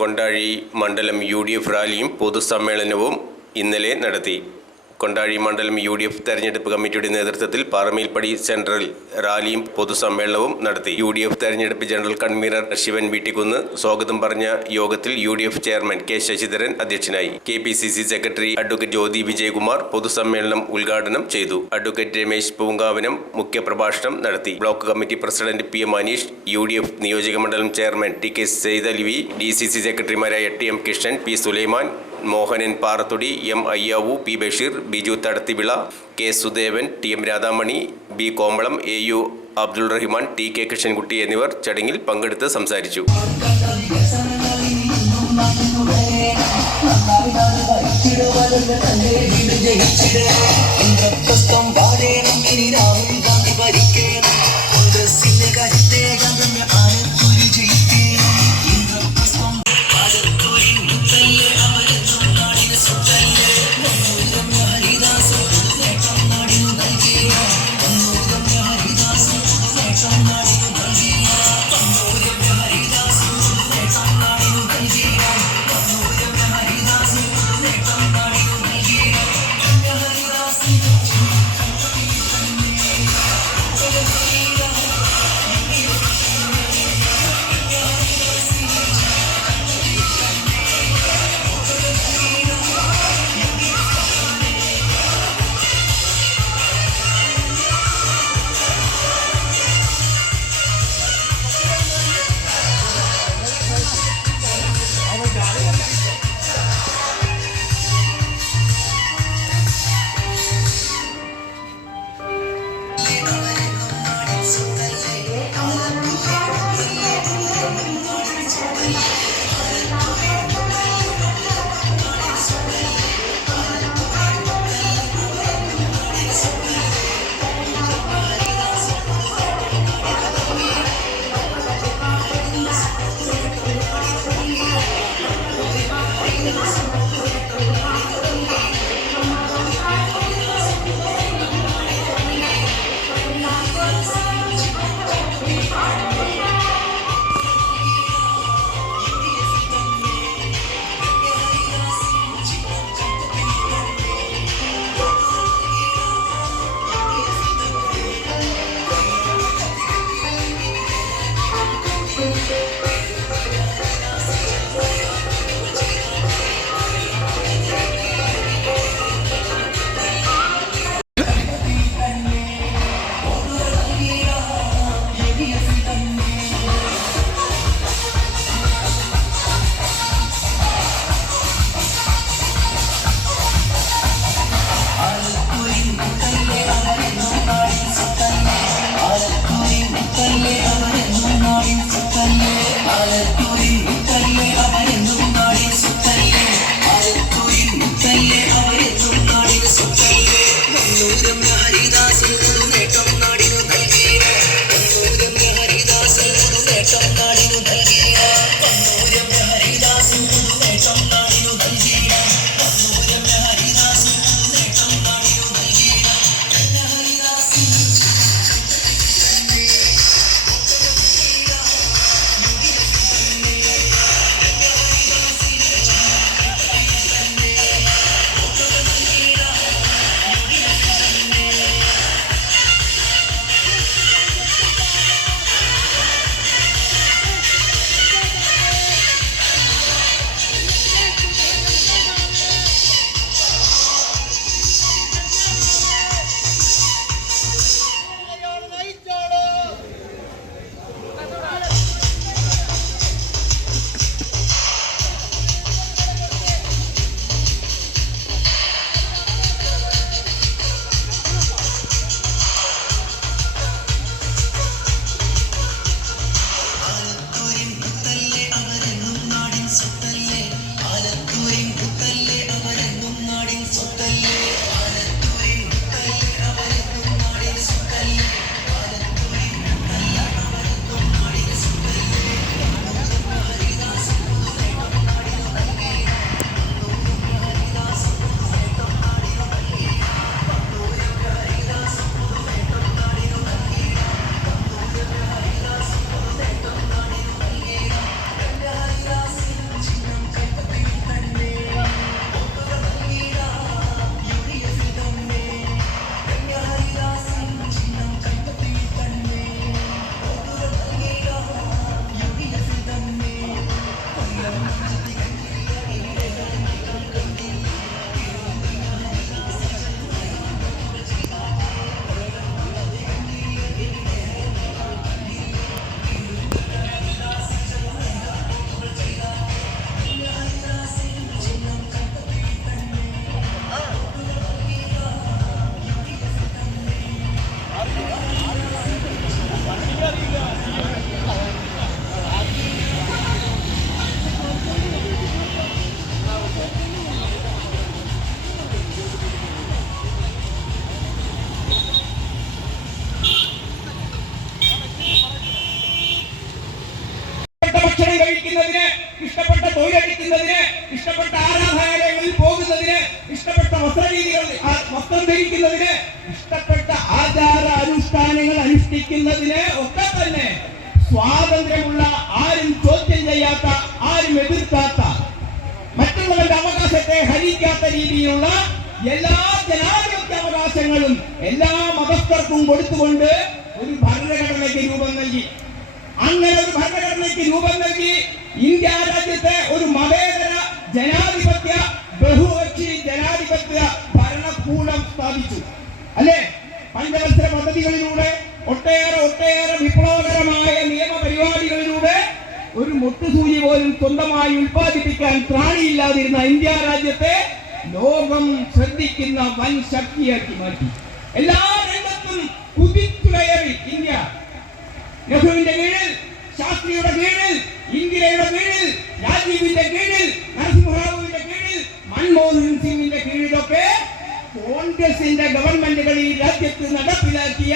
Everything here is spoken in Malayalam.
കൊണ്ടാഴി മണ്ഡലം UDF റാലിയും പൊതുസമ്മേളനവും ഇന്നലെ നടത്തി. കൊണ്ടാഴി മണ്ഡലം UDF തെരഞ്ഞെടുപ്പ് കമ്മിറ്റിയുടെ നേതൃത്വത്തിൽ പാറമേൽപ്പടി സെൻട്രൽ റാലിയും പൊതുസമ്മേളനവും നടത്തി. UDF തെരഞ്ഞെടുപ്പ് ജനറൽ കൺവീനർ ശിവൻ വീട്ടിക്കുന്ന് സ്വാഗതം പറഞ്ഞ യോഗത്തിൽ UDF ചെയർമാൻ K. ശശിധരൻ അധ്യക്ഷനായി. KPCC secretary advocate Jyothi Vijayakumar പൊതുസമ്മേളനം ഉദ്ഘാടനം ചെയ്തു. അഡ്വക്കേറ്റ് രമേശ് പൂങ്കാവനം മുഖ്യപ്രഭാഷണം നടത്തി. Block committee president PM Aneesh, UDF നിയോജകമണ്ഡലം chairman TK Sayed Ali, DCC സെക്രട്ടറിമാരായ TM Kishan, P. Sulaiman, Mohanan Parathodi, M. Ayyavu, P. Basheer, Biju Thadathivila, K. Sudevan, TM Radhamani, B. Kombalam, AU Abdul Rahman, TK Krishnankutty എന്നിവർ ചടങ്ങിൽ പങ്കെടുത്ത് സംസാരിച്ചു. തൊഴിലടിക്കുന്നതിന്, ഇഷ്ടപ്പെട്ട ആരാധനാലയങ്ങളിൽ പോകുന്നതിന്, ഇഷ്ടപ്പെട്ട വസ്ത്രം ധരിക്കുന്നതിന്, ഇഷ്ടപ്പെട്ട ആചാര അനുഷ്ഠാനങ്ങൾ അനുഷ്ഠിക്കുന്നതിന് ഒക്കെ തന്നെ സ്വാതന്ത്ര്യമുള്ള, ആരും ചോദ്യം ചെയ്യാത്ത, ആരും എതിർക്കാത്ത, മറ്റുള്ളവരുടെ അവകാശത്തെ ഹരിക്കാത്ത രീതിയിലുള്ള എല്ലാ ജനാധിപത്യ അവകാശങ്ങളും എല്ലാ മതസ്ഥർക്കും കൊടുത്തുകൊണ്ട് ഒരു ഭരണഘടനയ്ക്ക് രൂപം നൽകി. അങ്ങനെ ഒരു ഭരണഘടനയ്ക്ക് രൂപം നൽകി ഇന്ത്യ രാജ്യത്തെ ഒരു മതേതര ജനാധിപത്യ, ബഹുകക്ഷി ജനാധിപത്യ ഭരണകൂടം സ്ഥാപിച്ചു. അല്ലെ? പഞ്ചവത്സര പദ്ധതികളിലൂടെ ഒട്ടേറെ വിപ്ലവകരമായ നിയമപരിപാടികളിലൂടെ ഒരു മുട്ടുസൂചി പോലും സ്വന്തമായി ഉൽപ്പാദിപ്പിക്കാൻ ത്രാണിയില്ലാതിരുന്ന ഇന്ത്യ രാജ്യത്തെ ലോകം ശ്രദ്ധിക്കുന്ന വൻ ശക്തിയാക്കി മാറ്റി. എല്ലാ രംഗത്തും കുതിച്ചുകയറി ഇന്ത്യ. നെഹ്റുവിന്റെ കീഴിൽ, ശാസ്ത്രിയുടെ കീഴിൽ, ഇന്ദിരയുടെ കീഴിൽ, രാജീവിന്റെ കീഴിൽ, നരസിംഹറാവുവിന്റെ കീഴിൽ, മൻമോഹൻ സിംഗിന്റെ കീഴിലൊക്കെ കോൺഗ്രസിന്റെ ഗവൺമെന്റുകൾ ഈ രാജ്യത്ത് നടപ്പിലാക്കിയ